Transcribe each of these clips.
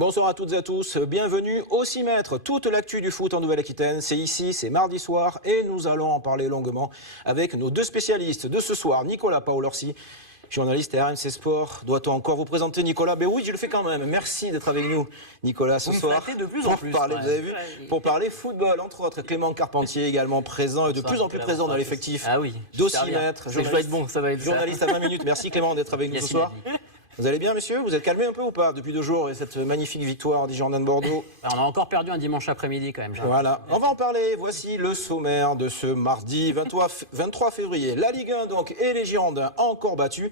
Bonsoir à toutes et à tous, bienvenue au 6 mètres. Toute l'actu du foot en Nouvelle-Aquitaine, c'est ici, c'est mardi soir et nous allons en parler longuement avec nos deux spécialistes de ce soir, Nicolas Paolorsi, journaliste à RMC Sport. Doit-on encore vous présenter Nicolas? Ben oui, je le fais quand même. Merci d'être avec nous, Nicolas, ce soir. De plus en plus. Parler, vous avez vu, pour parler football, entre autres. Clément Carpentier également présent et de plus en plus présent dans l'effectif. Ah oui. D'Aussi Maître. Je vais être bon, ça va être journaliste à 20 minutes. Merci Clément d'être avec nous ce soir. Vous allez bien, messieurs? Vous êtes calmés un peu ou pas depuis 2 jours et cette magnifique victoire des Girondins de Bordeaux? On a encore perdu un dimanche après-midi quand même. Voilà, on va en parler. Voici le sommaire de ce mardi 23 février. La Ligue 1 donc et les Girondins encore battus.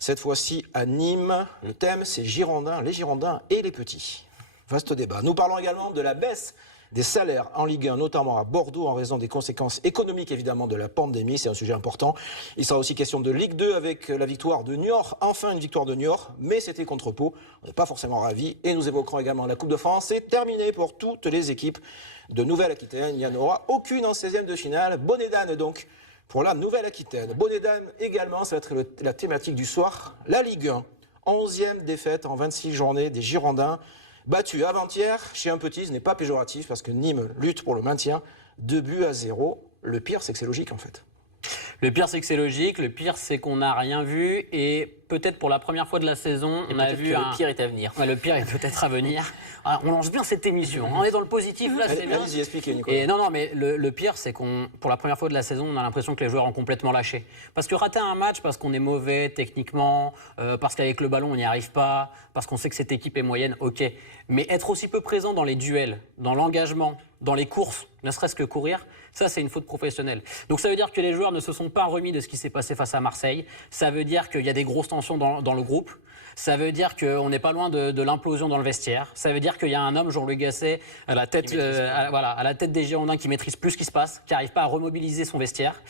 Cette fois-ci à Nîmes. Le thème c'est Girondins, les Girondins et les petits. Vaste débat. Nous parlons également de la baisse des salaires en Ligue 1, notamment à Bordeaux, en raison des conséquences économiques évidemment de la pandémie. C'est un sujet important. Il sera aussi question de Ligue 2 avec la victoire de Niort. Enfin une victoire de Niort, mais c'était contre Pau. On n'est pas forcément ravis. Et nous évoquerons également la Coupe de France. C'est terminé pour toutes les équipes de Nouvelle-Aquitaine. Il n'y en aura aucune en 16e de finale. Bonne d'âne donc pour la Nouvelle-Aquitaine. Bonne d'âne également, ça va être la thématique du soir. La Ligue 1, 11e défaite en 26 journées des Girondins. Battu avant-hier chez un petit, ce n'est pas péjoratif parce que Nîmes lutte pour le maintien, 2-0. Le pire, c'est que c'est logique en fait. Le pire, c'est que c'est logique. Le pire, c'est qu'on n'a rien vu. Et peut-être pour la première fois de la saison, on a vu le pire est à venir. Ouais, le pire est peut-être à venir. Alors, on lance bien cette émission. On est dans le positif, là, c'est bien. Allez-y, expliquez, Nicolas. Et non, mais le pire, c'est qu'on, pour la première fois de la saison, on a l'impression que les joueurs ont complètement lâché. Parce que rater un match, parce qu'on est mauvais techniquement, parce qu'avec le ballon, on n'y arrive pas, parce qu'on sait que cette équipe est moyenne, ok. Mais être aussi peu présent dans les duels, dans l'engagement, dans les courses, ne serait-ce que courir, ça, c'est une faute professionnelle. Donc ça veut dire que les joueurs ne se sont pas remis de ce qui s'est passé face à Marseille. Ça veut dire qu'il y a des grosses tensions dans le groupe. Ça veut dire qu'on n'est pas loin de l'implosion dans le vestiaire. Ça veut dire qu'il y a un homme, Jean-Louis Gasset, à la tête des Girondins qui maîtrise plus ce qui se passe, qui n'arrive pas à remobiliser son vestiaire.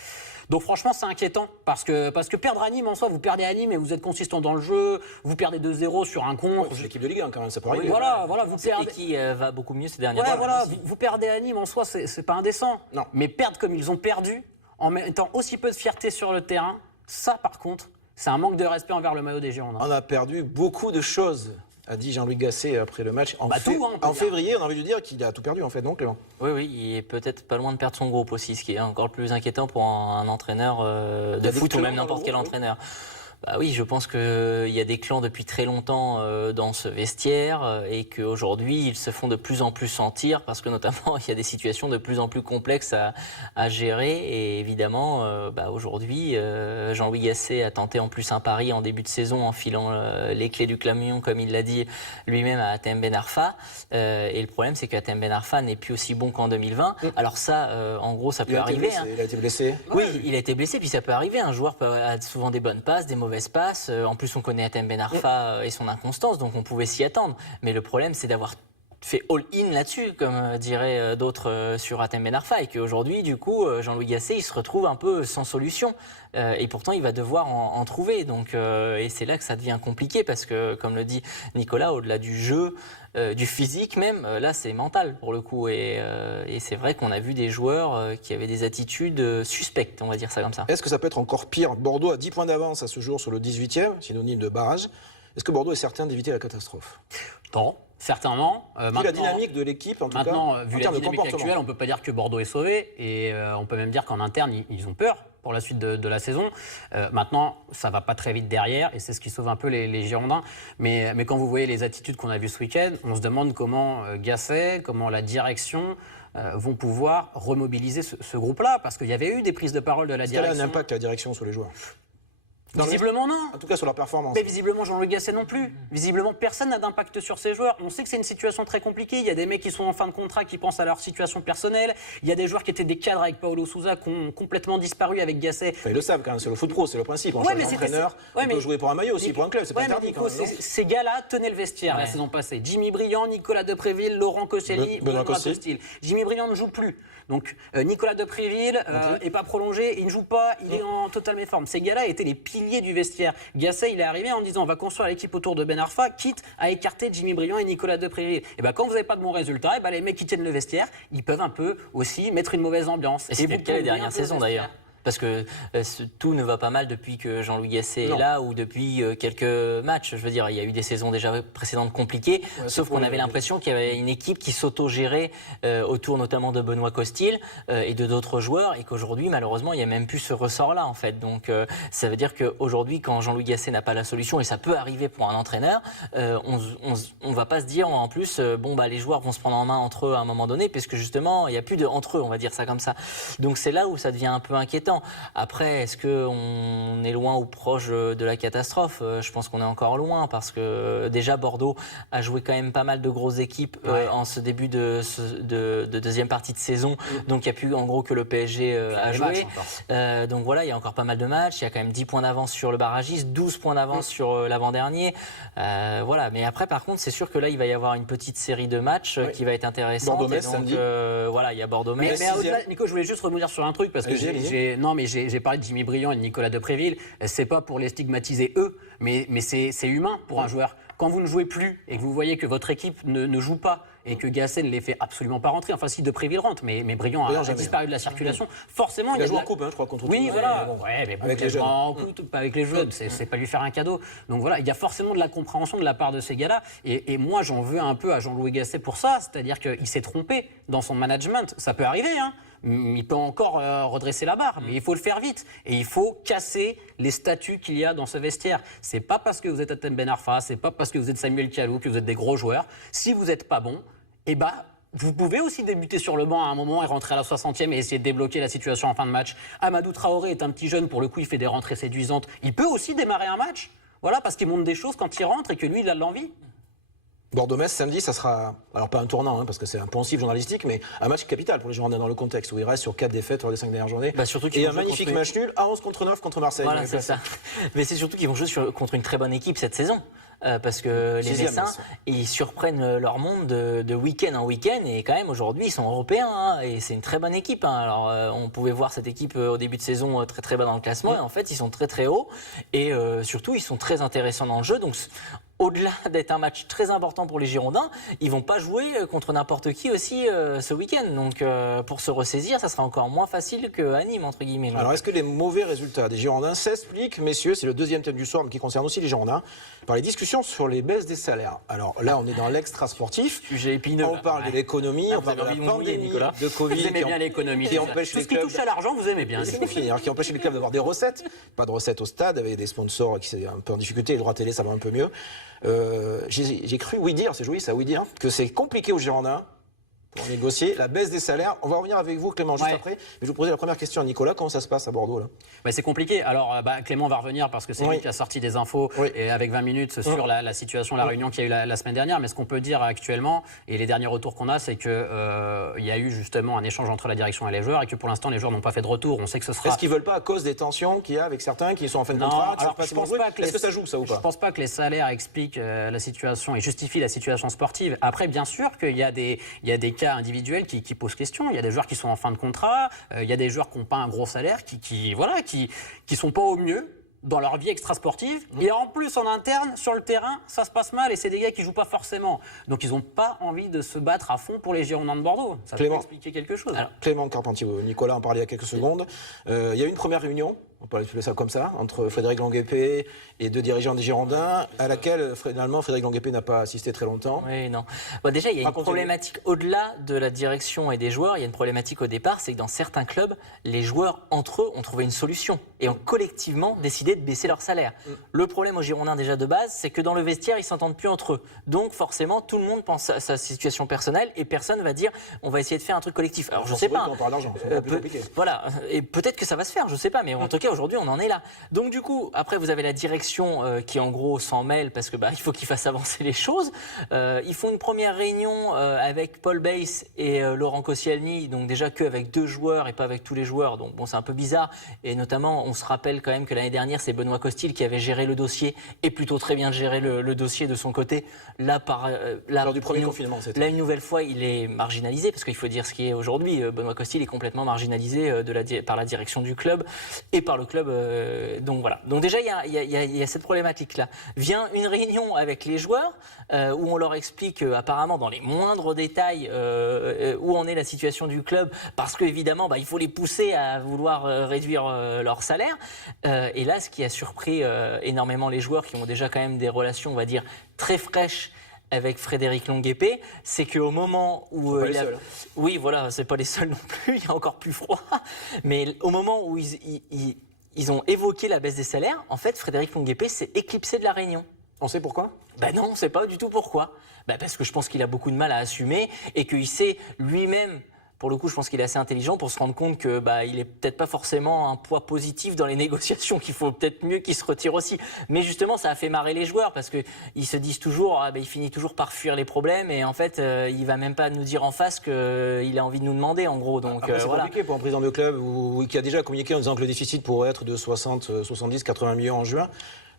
Donc franchement, c'est inquiétant parce que perdre à Nîmes en soi, vous perdez à Nîmes et vous êtes consistant dans le jeu, vous perdez 2-0 sur un contre. C'est l'équipe de Ligue 1 quand même, ça peut arriver. Voilà, vous perdez. Et qui va beaucoup mieux ces dernières Ouais, fois. vous perdez à Nîmes en soi, c'est pas indécent. Non. Mais perdre comme ils ont perdu, en mettant aussi peu de fierté sur le terrain, ça par contre, c'est un manque de respect envers le maillot des Girondins. On a perdu beaucoup de choses, a dit Jean-Louis Gasset après le match. En février, on a envie de dire qu'il a tout perdu en fait, non Clément? Oui, il est peut-être pas loin de perdre son groupe aussi, ce qui est encore plus inquiétant pour un entraîneur de foot ou même n'importe quel entraîneur. Bah oui, je pense qu'il y a des clans depuis très longtemps dans ce vestiaire et qu'aujourd'hui, ils se font de plus en plus sentir parce que notamment, il y a des situations de plus en plus complexes à gérer. Et évidemment, aujourd'hui, Jean-Louis Gasset a tenté en plus un pari en début de saison en filant les clés du camion, comme il l'a dit lui-même à Hatem Ben Arfa. Et le problème, c'est qu'Hatem Ben Arfa n'est plus aussi bon qu'en 2020. Alors ça, en gros, ça peut arriver. Il a été blessé. Oui, il a été blessé, puis ça peut arriver. Un joueur a souvent des bonnes passes, des mauvaises passes. En plus, on connaît Hatem Ben Arfa et son inconstance, donc on pouvait s'y attendre. Mais le problème, c'est d'avoir fait all-in là-dessus, comme diraient d'autres sur Hatem Ben Arfa, et qu'aujourd'hui, du coup, Jean-Louis Gasset, il se retrouve un peu sans solution. Et pourtant, il va devoir en trouver. Donc, et c'est là que ça devient compliqué, parce que, comme le dit Nicolas, au-delà du jeu, du physique même, là c'est mental pour le coup et c'est vrai qu'on a vu des joueurs qui avaient des attitudes suspectes, on va dire ça comme ça. Est-ce que ça peut être encore pire? Bordeaux a 10 points d'avance à ce jour sur le 18e, synonyme de barrage. Est-ce que Bordeaux est certain d'éviter la catastrophe? Non, certainement. Vu la dynamique de l'équipe, en tout cas, vu la dynamique actuelle, on ne peut pas dire que Bordeaux est sauvé et on peut même dire qu'en interne, ils ont peur pour la suite de la saison. Maintenant, ça va pas très vite derrière et c'est ce qui sauve un peu les Girondins. Mais quand vous voyez les attitudes qu'on a vues ce week-end, on se demande comment Gasset, comment la direction vont pouvoir remobiliser ce groupe-là, parce qu'il y avait eu des prises de parole de la direction. Est-ce qu'elle a un impact, la direction, sur les joueurs? Visiblement non. En tout cas sur leur performance. Mais visiblement Jean-Louis Gasset non plus. Visiblement personne n'a d'impact sur ces joueurs. On sait que c'est une situation très compliquée. Il y a des mecs qui sont en fin de contrat qui pensent à leur situation personnelle. Il y a des joueurs qui étaient des cadres avec Paulo Sousa qui ont complètement disparu avec Gasset. Enfin, ils le savent quand même, c'est le foot pro, c'est le principe. On change d'entraîneur, on peut jouer pour un maillot aussi, pour un club, c'est pas interdit quand même. Ces gars-là tenaient le vestiaire la saison passée. Jimmy Briand, Nicolas Depréville, Laurent Koscielny, Benoît Costil. Jimmy Briand ne joue plus. Donc Nicolas Depréville n'est pas prolongé, il ne joue pas, il est en totale méforme. Ces gars-là étaient les piliers du vestiaire. Gasset, il est arrivé en disant on va construire l'équipe autour de Ben Arfa, quitte à écarter Jimmy Briand et Nicolas Depréville. Et ben quand vous n'avez pas de bons résultats, les mecs qui tiennent le vestiaire, ils peuvent un peu aussi mettre une mauvaise ambiance. Et c'était le cas les dernières saisons d'ailleurs. parce que tout ne va pas mal depuis que Jean-Louis Gasset est là ou depuis quelques matchs. Je veux dire, il y a eu des saisons déjà précédentes compliquées, sauf qu'on avait l'impression qu'il y avait une équipe qui s'auto-gérait autour notamment de Benoît Costil et de d'autres joueurs, et qu'aujourd'hui, malheureusement, il n'y a même plus ce ressort-là, en fait. Donc, ça veut dire qu'aujourd'hui, quand Jean-Louis Gasset n'a pas la solution, et ça peut arriver pour un entraîneur, on ne va pas se dire, en plus, les joueurs vont se prendre en main entre eux à un moment donné, puisque justement, il n'y a plus de entre eux, on va dire ça comme ça. Donc, c'est là où ça devient un peu inquiétant. Après, est-ce qu'on est loin ou proche de la catastrophe? Je pense qu'on est encore loin, parce que déjà, Bordeaux a joué quand même pas mal de grosses équipes en ce début de deuxième partie de saison. Donc, il n'y a plus en gros que le PSG à jouer. Donc voilà, il y a encore pas mal de matchs. Il y a quand même 10 points d'avance sur le barragiste, 12 points d'avance sur l'avant-dernier. Voilà. Mais après, par contre, c'est sûr que là, il va y avoir une petite série de matchs qui va être intéressante. Bordeaux-Metz, donc, voilà, il y a Bordeaux-Metz. Mais au-delà, Nico, je voulais juste rebondir sur un truc, parce que j'ai parlé de Jimmy Briand et de Nicolas Depréville. C'est pas pour les stigmatiser eux, mais c'est humain pour un joueur. Quand vous ne jouez plus et que vous voyez que votre équipe ne joue pas et que Gasset ne les fait absolument pas rentrer, enfin si Depréville rentre, mais Briand a disparu de la circulation, forcément... Il a joué en coupe, je crois, contre Oui, voilà. Mais avec les jeunes. Pas avec les jeunes, c'est pas lui faire un cadeau. Donc voilà, il y a forcément de la compréhension de la part de ces gars-là. Et moi, j'en veux un peu à Jean-Louis Gasset pour ça, c'est-à-dire qu'il s'est trompé dans son management. Ça peut arriver, hein. Il peut encore redresser la barre, mais il faut le faire vite. Et il faut casser les statuts qu'il y a dans ce vestiaire. C'est pas parce que vous êtes Hatem Ben Arfa, c'est pas parce que vous êtes Samuel Kalou que vous êtes des gros joueurs. Si vous n'êtes pas bon, vous pouvez aussi débuter sur le banc à un moment et rentrer à la 60e et essayer de débloquer la situation en fin de match. Amadou Traoré est un petit jeune, pour le coup, il fait des rentrées séduisantes. Il peut aussi démarrer un match, voilà, parce qu'il montre des choses quand il rentre et que lui, il a de l'envie. Bordeaux-Metz, samedi, ça sera, alors pas un tournant, parce que c'est un poncif journalistique, mais un match capital pour les Girondins dans le contexte où il reste sur 4 défaites lors des 5 dernières journées. Et un magnifique match nul à 11 contre 9 contre Marseille. Voilà, c'est ça. Mais c'est surtout qu'ils vont jouer contre une très bonne équipe cette saison. Parce que les Messins, ils surprennent leur monde de week-end en week-end, et quand même aujourd'hui ils sont européens, hein, et c'est une très bonne équipe. Hein. Alors on pouvait voir cette équipe au début de saison très très bas dans le classement, et en fait ils sont très très hauts, et surtout ils sont très intéressants dans le jeu. Donc au-delà d'être un match très important pour les Girondins, ils vont pas jouer contre n'importe qui aussi ce week-end. Donc pour se ressaisir, ça sera encore moins facile qu'à Nîmes, entre guillemets. Alors est-ce que les mauvais résultats des Girondins s'expliquent, messieurs, c'est le deuxième thème du soir, mais qui concerne aussi les Girondins, par les discussions sur les baisses des salaires? Alors là, on est dans l'extra sportif. Sujet épineux. On parle de l'économie, on parle de la pandémie, de Covid. Vous aimez bien l'économie. Qui empêche tout les ce qui clubs... touche à l'argent, vous aimez bien. C'est fini, qui empêche les clubs d'avoir des recettes. Pas de recettes au stade, avec des sponsors qui sont un peu en difficulté. Les droits télé, ça va un peu mieux. J'ai cru c'est joué ça, que c'est compliqué aux Girondins pour négocier la baisse des salaires. On va revenir avec vous, Clément, juste après. Mais je vous poser la première question à Nicolas. Comment ça se passe à Bordeaux là? C'est compliqué. Alors, Clément va revenir parce que c'est lui qui a sorti des infos et avec 20 minutes sur la situation, la réunion qu'il y a eu la semaine dernière. Mais ce qu'on peut dire actuellement, et les derniers retours qu'on a, c'est qu'il y a eu justement un échange entre la direction et les joueurs, et que pour l'instant, les joueurs n'ont pas fait de retour. On sait que ce sera... Est-ce qu'ils ne veulent pas à cause des tensions qu'il y a avec certains qui sont en fin de contrat? Est-ce que ça joue, ça, ou pas? Je ne pense pas que les salaires expliquent la situation et justifient la situation sportive. Après, bien sûr qu'il y a des cas individuels qui posent question. Il y a des joueurs qui sont en fin de contrat, il y a des joueurs qui n'ont pas un gros salaire, qui sont pas au mieux dans leur vie extrasportive, et en plus en interne, sur le terrain, ça se passe mal, et c'est des gars qui jouent pas forcément. Donc ils n'ont pas envie de se battre à fond pour les Girondins de Bordeaux. Ça peut expliquer quelque chose. Alors, Clément Carpentier, Nicolas en parlait il y a quelques secondes. Il y a eu une première réunion, on peut appeler ça comme ça, entre Frédéric Longuepé et deux dirigeants des Girondins, à laquelle finalement Frédéric Longuepé n'a pas assisté très longtemps. Oui, non. Déjà, il y a une problématique au-delà de la direction et des joueurs. Il y a une problématique au départ, c'est que dans certains clubs, les joueurs entre eux ont trouvé une solution et ont collectivement décidé de baisser leur salaire. Le problème aux Girondins déjà de base, c'est que dans le vestiaire, ils s'entendent plus entre eux. Donc forcément, tout le monde pense à sa situation personnelle et personne va dire on va essayer de faire un truc collectif. Alors je sais pas. On parle d'argent, c'est plus compliqué. Voilà, et peut-être que ça va se faire, je sais pas, mais en tout cas aujourd'hui on en est là. Donc du coup, après vous avez la direction qui en gros s'en mêle parce que il faut qu'ils fassent avancer les choses. Ils font une première réunion avec Paul Bass et Laurent Koscielny, donc déjà qu'avec 2 joueurs et pas avec tous les joueurs. Donc bon, c'est un peu bizarre. Et notamment, on se rappelle quand même que l'année dernière, c'est Benoît Costil qui avait géré le dossier et plutôt très bien géré le dossier de son côté. Là, lors du premier confinement, c'était. Là, une nouvelle fois, il est marginalisé parce qu'il faut dire ce qui est aujourd'hui. Benoît Costil est complètement marginalisé par la direction du club et par par le club. Donc voilà. Donc déjà, il y a cette problématique-là. Vient une réunion avec les joueurs où on leur explique apparemment dans les moindres détails où en est la situation du club, parce qu'évidemment, il faut les pousser à vouloir réduire leur salaire. Et là, ce qui a surpris énormément les joueurs qui ont déjà quand même des relations, on va dire, très fraîches avec Frédéric Longuepée, c'est qu'au moment où... Oui, voilà, c'est pas les seuls non plus, il y a encore plus froid. Mais au moment où ils ont évoqué la baisse des salaires, en fait, Frédéric Longuepée s'est éclipsé de la réunion. On sait pourquoi ? Non, on ne sait pas du tout pourquoi. Parce que je pense qu'il a beaucoup de mal à assumer et qu'il sait lui-même... Pour le coup, je pense qu'il est assez intelligent pour se rendre compte que il est peut-être pas forcément un poids positif dans les négociations, qu'il faut peut-être mieux qu'il se retire aussi. Mais justement, ça a fait marrer les joueurs parce qu'ils se disent toujours, il finit toujours par fuir les problèmes et en fait, il va même pas nous dire en face qu'il a envie de nous demander, en gros. Donc c'est compliqué pour un président de club qui a déjà communiqué en disant que le déficit pourrait être de 60, 70, 80 millions en juin.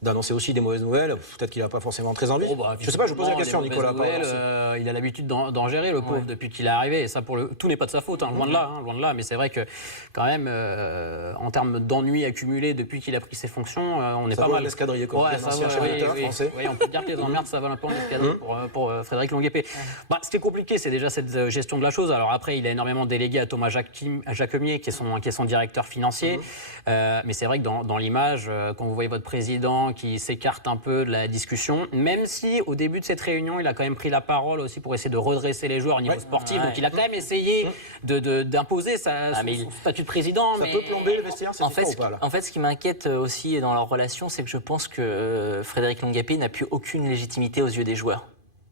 D'annoncer aussi des mauvaises nouvelles, peut-être qu'il n'a pas forcément très envie. Je ne sais pas, je vous pose la question, Nicolas. Il a l'habitude d'en gérer, le pauvre, depuis qu'il est arrivé. Et ça, tout n'est pas de sa faute, loin de là. Mais c'est vrai que, quand même, en termes d'ennuis accumulés depuis qu'il a pris ses fonctions, on est pas mal. L'escadrier, comme l'ancien chef d'État français. Oui, on peut dire que les emmerdes, ça vole un peu en escadrille pour Frédéric Longuepée. Ce qui est compliqué, c'est déjà cette gestion de la chose. Alors après, il a énormément délégué à Thomas Jacquemier, qui est son directeur financier. Mais c'est vrai que dans l'image, quand vous voyez votre président qui s'écarte un peu de la discussion, même si au début de cette réunion, il a quand même pris la parole aussi pour essayer de redresser les joueurs au niveau sportif. Donc il a quand même essayé d'imposer son statut de président. Ça peut plomber le vestiaire, en fait, ce qui m'inquiète aussi dans leur relation, c'est que je pense que Frédéric Longuepée n'a plus aucune légitimité aux yeux des joueurs.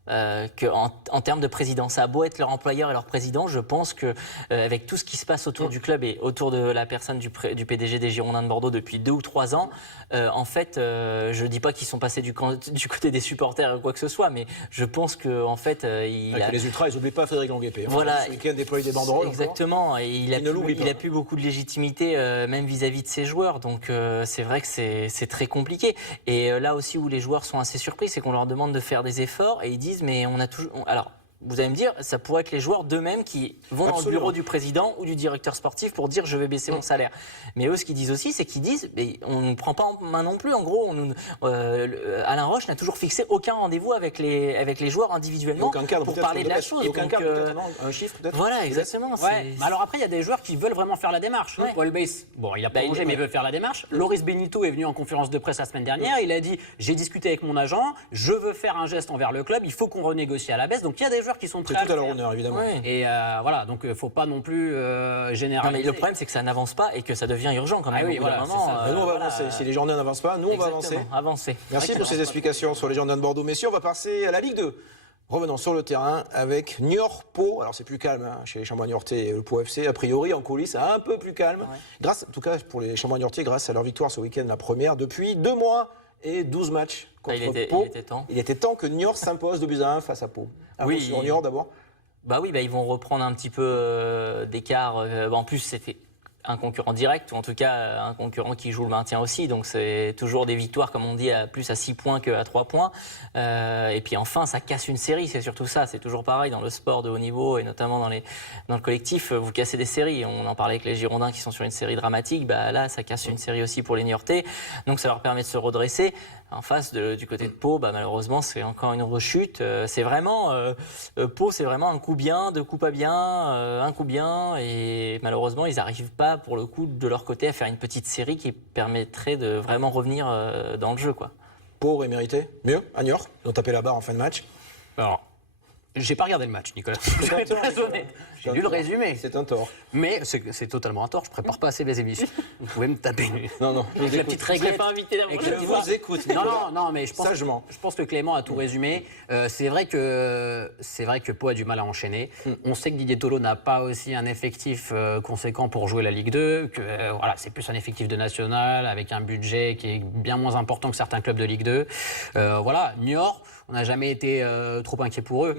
En termes de président, ça a beau être leur employeur et leur président, je pense que avec tout ce qui se passe autour du club et autour de la personne du PDG des Girondins de Bordeaux depuis 2 ou 3 ans, en fait, je dis pas qu'ils sont passés du côté des supporters ou quoi que ce soit, mais je pense que en fait, les ultras, ils n'oublient pas Frédéric Longuepée. Voilà, ce week-end déploie des banderoles. Exactement, et il a plus beaucoup de légitimité, même vis-à-vis de ses joueurs. Donc c'est vrai que c'est très compliqué. Et là aussi où les joueurs sont assez surpris, c'est qu'on leur demande de faire des efforts et ils disent mais on a toujours... Alors, vous allez me dire, ça pourrait être les joueurs d'eux-mêmes qui vont dans le bureau du président ou du directeur sportif pour dire je vais baisser mon salaire. Mais eux, ce qu'ils disent aussi, c'est qu'ils disent mais on ne prend pas en main non plus. En gros, Alain Roche n'a toujours fixé aucun rendez-vous avec les joueurs individuellement pour parler de la chose. Donc, un chiffre peut-être. Voilà, exactement. Mais alors après, il y a des joueurs qui veulent vraiment faire la démarche. Paul Bass, il n'a pas bougé, mais il veut faire la démarche. Loris Benito est venu en conférence de presse la semaine dernière. Il a dit j'ai discuté avec mon agent, je veux faire un geste envers le club, il faut qu'on renégocie à la baisse. Donc il y a des joueurs qui sont prêts. C'est tout à leur honneur, évidemment. Et voilà, donc il ne faut pas non plus généraliser. Mais le problème, c'est que ça n'avance pas et que ça devient urgent quand même. Oui, voilà, nous, on va avancer. Si les Girondins n'avancent pas, nous, on va avancer. Merci pour ces explications sur les Girondins de Bordeaux. Messieurs, on va passer à la Ligue 2. Revenons sur le terrain avec Niort-Pau. Alors, c'est plus calme chez les Chamois-Niortais et le Pau FC. A priori, en coulisses, un peu plus calme. En tout cas, pour les Chamois-Niortais, grâce à leur victoire ce week-end, la première, depuis 2 mois et 12 matchs contre Pau. Il était temps que Niort s'impose 2-1 face à Pau. Sur Niort d'abord. Ils vont reprendre un petit peu d'écart. En plus, c'était un concurrent direct, ou en tout cas un concurrent qui joue le maintien aussi. Donc c'est toujours des victoires, comme on dit, plus à 6 points qu'à 3 points. Et puis enfin, ça casse une série, c'est surtout ça. C'est toujours pareil dans le sport de haut niveau, et notamment dans le collectif, vous cassez des séries. On en parlait avec les Girondins qui sont sur une série dramatique. Là, ça casse une série aussi pour les Niortais. Donc ça leur permet de se redresser. En face, du côté de Pau, malheureusement, c'est encore une rechute. C'est vraiment Pau, c'est vraiment un coup bien, 2 coups pas bien, un coup bien, et malheureusement, ils n'arrivent pas, pour le coup, de leur côté, à faire une petite série qui permettrait de vraiment revenir dans le jeu, quoi. Pau aurait mérité mieux à Niort. Ils ont tapé la barre en fin de match. Alors, j'ai pas regardé le match, Nicolas. Je vais être très honnête. J'ai lu le résumé. C'est un tort. Mais c'est totalement un tort. Je prépare pas assez les émissions. Vous pouvez me taper. Non. Avec la petite réglette. Pas invité je vous écoute. Non, mais je pense que Clément a tout résumé. C'est vrai que Pau a du mal à enchaîner. On sait que Didier Tolo n'a pas aussi un effectif conséquent pour jouer la Ligue 2. C'est plus un effectif de national avec un budget qui est bien moins important que certains clubs de Ligue 2. Niort. on n'a jamais été trop inquiet pour eux.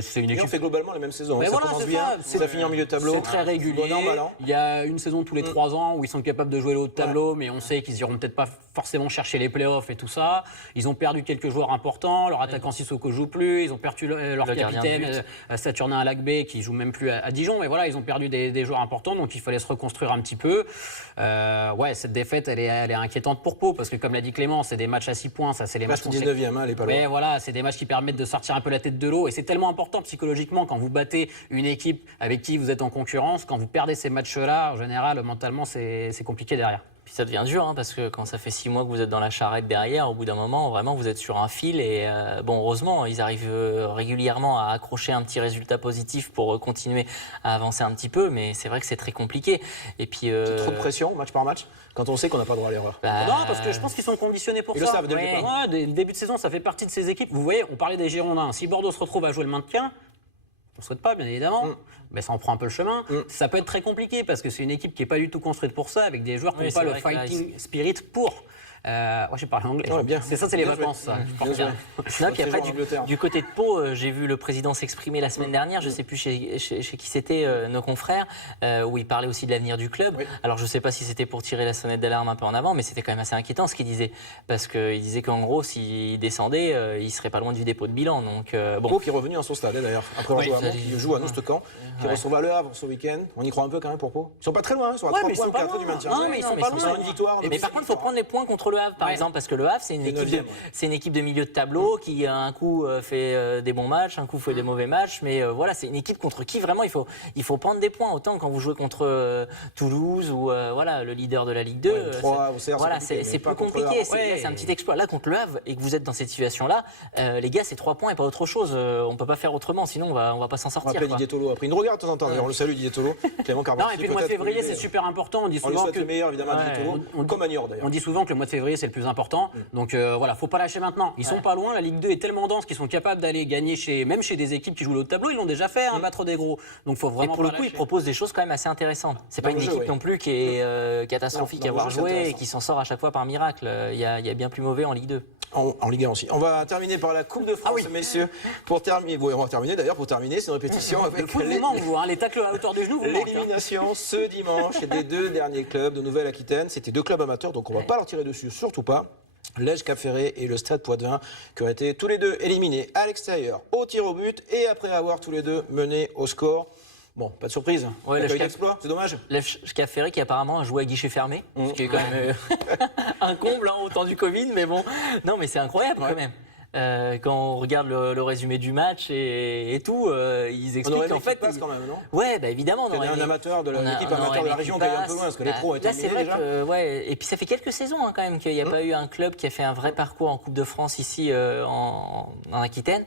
C'est une Et équipe. on fait globalement les mêmes saisons. Mais Ça voilà, commence c'est bien, ça. ça finit en milieu de tableau. C'est très régulier. Bon an, mal an. Il y a une saison tous les 3 ans où ils sont capables de jouer le haut de tableau, mais on sait qu'ils iront peut-être pas forcément chercher les playoffs et tout ça. Ils ont perdu quelques joueurs importants. Leur attaquant Sissoko joue plus. Ils ont perdu leur Le gardien de capitaine Saturnin Alagbé qui joue même plus à Dijon. Mais voilà, ils ont perdu des joueurs importants, donc il fallait se reconstruire un petit peu. Ouais, cette défaite, elle est inquiétante pour Pau parce que comme l'a dit Clément, c'est des matchs à 6 points. Ça, c'est les matchs Match 19e, elle est pas loin. mais voilà, c'est des matchs qui permettent de sortir un peu la tête de l'eau et c'est tellement important psychologiquement quand vous battez une équipe avec qui vous êtes en concurrence, quand vous perdez ces matchs-là, en général, mentalement, c'est compliqué derrière. Puis ça devient dur, parce que quand ça fait 6 mois que vous êtes dans la charrette derrière, au bout d'un moment, vraiment, vous êtes sur un fil. Et bon, heureusement, ils arrivent régulièrement à accrocher un petit résultat positif pour continuer à avancer un petit peu. Mais c'est vrai que c'est très compliqué. Et puis, C'est trop de pression, match par match, quand on sait qu'on n'a pas droit à l'erreur. Non, parce que je pense qu'ils sont conditionnés pour Ils ça. le savent dès le départ. Ouais, dès le début de saison, ça fait partie de ces équipes. Vous voyez, on parlait des Girondins. Si Bordeaux se retrouve à jouer le maintien, on ne souhaite pas, bien évidemment, mais ça en prend un peu le chemin. Ça peut être très compliqué parce que c'est une équipe qui n'est pas du tout construite pour ça, avec des joueurs qui n'ont pas le fighting spirit pour. Ouais, j'ai parlé anglais. Ouais, bien. C'est ça, c'est les Bien vacances, joué. ça. Je porte Bien bien. Non, puis après, joué en Angleterre. du côté de Pau, j'ai vu le président s'exprimer la semaine dernière, je ne sais plus chez qui c'était, nos confrères, où il parlait aussi de l'avenir du club. Oui. Alors je ne sais pas si c'était pour tirer la sonnette d'alarme un peu en avant, mais c'était quand même assez inquiétant ce qu'il disait. Parce qu'il disait qu'en gros, s'il descendait, il ne serait pas loin du dépôt de bilan. Donc, bon. Pau qui est revenu en son stade d'ailleurs, après avoir joué à ça Mons, dit- il joue à Noustecan, qui recevra le Havre ce week-end. On y croit un peu quand même pour Pau. Ils sont pas très loin, ils sont à Ouais, 3 mais ils points sont ou pas 4 du loin. maintien. Non, mais ils sont pas Ils loin. ont une victoire. Mais par contre, il faut prendre les points contre le Havre, par exemple, parce que le Havre, c'est une, neuvième, ouais. c'est une équipe de milieu de tableau qui, un coup, fait des bons matchs, un coup, fait des mauvais matchs. Mais voilà, c'est une équipe contre qui, vraiment, il faut prendre des points. Autant quand vous jouez contre Toulouse ou voilà, le leader de la Ligue 2. Ouais, Troyes, Auxerre, voilà, c'est compliqué, c'est mais plus pas contre le compliqué. Havre. Là, c'est un petit exploit. Là, contre le Havre, et que vous êtes dans cette situation-là, les gars, c'est 3 points et pas autre chose. On ne peut pas faire autrement, sinon on va pas s'en On sortir. appelle quoi. Didier Tolo après une regarde de temps en temps. D'ailleurs, on le salue Didier Tolo. Clément Non, Carpentier, et puis le mois de peut-être février, que c'est super important. On dit On lui souvent souhaite que. le meilleur, évidemment, à Didier Tolo, comme à Niort d'ailleurs. On dit souvent que le mois de février, c'est le plus important. Donc voilà, faut pas lâcher maintenant. Ils sont pas loin. La Ligue 2 est tellement dense qu'ils sont capables d'aller gagner même chez des équipes qui jouent le haut de tableau. Ils l'ont déjà fait, battre des gros. Donc faut Et vraiment pour le pas coup, il lâcher. propose des choses quand même assez intéressantes. C'est pas Dans une le jeu, équipe oui. non plus qui est catastrophique Non, à dans le avoir jeu, c'est joué et intéressant. qui s'en sort à chaque fois par miracle. Il y a bien plus mauvais en Ligue 2. En Ligue 1 aussi. On va terminer par la Coupe de France, messieurs. Pour terminer, on va terminer d'ailleurs, pour terminer, c'est une répétition Le avec foot vous manque, vous, hein. Les tacles à hauteur du genou, vous manquent. Hein. l'élimination ce dimanche des 2 derniers clubs de Nouvelle-Aquitaine. C'était 2 clubs amateurs, donc on ne va pas leur tirer dessus, surtout pas. Lège Cap Ferré et le Stade Poitvin qui ont été tous les deux éliminés à l'extérieur au tir au but et après avoir tous les deux mené au score. Bon, pas de surprise. Ouais, Il n'y a Lège pas eu Cap- d'exploit, c'est dommage. Cap Ferré qui apparemment a joué à guichet fermé, ce qui est quand même un comble au temps du Covid, mais bon, non mais c'est incroyable quand même. Quand on regarde le résumé du match et tout, ils On expliquent aurait qu'en aimé fait, qu'il passe quand même, non? Ouais, bah évidemment. Il y a un amateur de l'équipe on aurait amateur de la aimé région qu'il qui est un peu passe. loin, parce que les pros ont été Là, c'est éliminés vrai déjà. que, ouais, et puis ça fait quelques saisons quand même qu'il n'y a pas eu un club qui a fait un vrai parcours en Coupe de France ici en Aquitaine.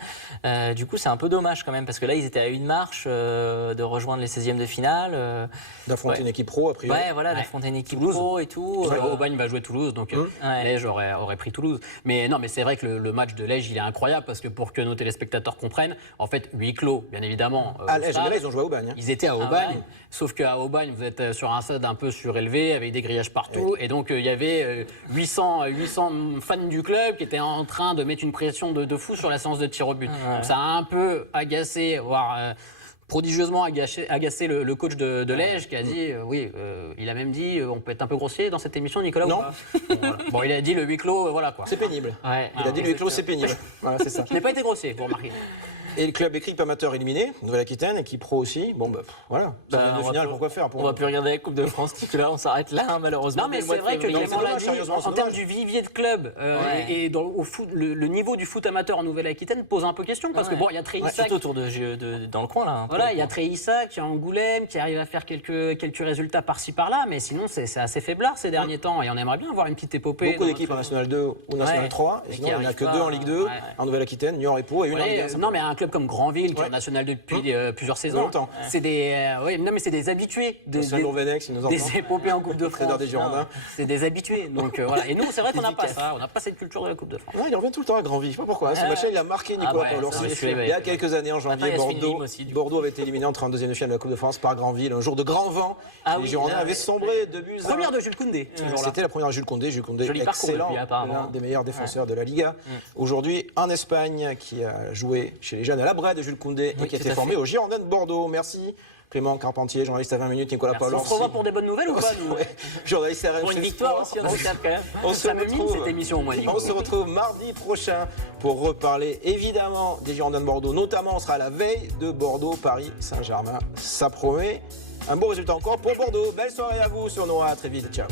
Du coup, c'est un peu dommage quand même, parce que là, ils étaient à une marche de rejoindre les 16e de finale. D'affronter ouais. une équipe pro, a priori. Ouais, voilà, d'affronter une équipe Toulouse. pro et tout. Parce que Aubagne va jouer Toulouse, donc Ouais. Lège aurait pris Toulouse. Mais non, mais c'est vrai que le match de Lège, il est incroyable parce que pour que nos téléspectateurs comprennent, en fait, huis clos, bien évidemment. À au Lège, stade. mais là, ils ont joué à Aubagne. Ils étaient à Aubagne, ouais. sauf qu'à Aubagne, vous êtes sur un stade un peu surélevé, avec des grillages partout, et donc il y avait 800 fans du club qui étaient en train de mettre une pression de fou sur la séance de tir au but. Donc ça a un peu agacé, voire prodigieusement agacé le coach de Lège qui a dit, il a même dit, on peut être un peu grossier dans cette émission, Nicolas ou Non. pas voilà. Bon, il a dit le huis clos, voilà quoi. C'est pénible. Ouais. Il a dit le huis clos, c'est pénible. Voilà, c'est ça. Je n'ai pas été grossier, vous remarquez. Et le club équipe amateur éliminé, Nouvelle-Aquitaine, équipe pro aussi. Bon, bah, voilà. Bah, De on va finale, plus- pourquoi faire On va plus regarder la Coupe de France, là, on s'arrête là, hein, malheureusement. Non, mais dès le mois c'est de vrai que février. c'est Clément l'a dommage, dit, sérieusement, c'est en termes dommage. du vivier de club et dans, le niveau du foot amateur en Nouvelle-Aquitaine pose un peu question parce que bon, il y a Tréhissac. Surtout autour dans le coin, là. hein, Voilà, il y a Tréhissac qui est Angoulême, qui arrive à faire quelques résultats par-ci par-là, mais sinon c'est assez faiblard ces derniers temps et on aimerait bien avoir une petite épopée. Beaucoup d'équipes en National 2 ou National Ouais. 3. Et Et sinon, qui il n'y en a arrivent que pas, 2 en Ligue 2, ouais. en Nouvelle-Aquitaine, Niort et Pau, et une en Ligue 1. Non, mais un club club comme Granville, qui est en national depuis plusieurs saisons. Longtemps. C'est des habitués. Sven Lovenex, il nous entend. Des épopées en Coupe de France. Des Girondins. Non, c'est des habitués. Donc voilà. Et nous, c'est vrai qu'on n'a pas ça. On n'a pas cette culture de la Coupe de France. Non, il revient tout le temps à Granville. Je sais pas pourquoi. Ce match-là, il a marqué Nicolas Paul. Il y a quelques années, en janvier, Bordeaux avait été éliminé en 32e de finale de la Coupe de France par Granville. Un jour de grand vent. Les Girondins avaient sombré de buts. Première de Jules Koundé. C'était la première de Jules Koundé. Jules Koundé, excellent, l'un des meilleurs défenseurs de la Liga. Aujourd'hui, en Espagne, qui a joué chez les jeunes à la Brède de Jules Koundé et qui a été formé aux Girondins de Bordeaux. Merci. Clément Carpentier, journaliste à 20 minutes, Nicolas Paul. On se revoit pour des bonnes nouvelles ou pas, nous Journaliste RMC pour une victoire aussi, on se quand même. Ça me mine cette émission, moi, Nico. On se retrouve mardi prochain pour reparler évidemment des Girondins de Bordeaux. Notamment, on sera à la veille de Bordeaux-Paris-Saint-Germain. Ça promet un beau résultat encore pour Bordeaux. Belle soirée à vous sur Noah. À très vite. Ciao.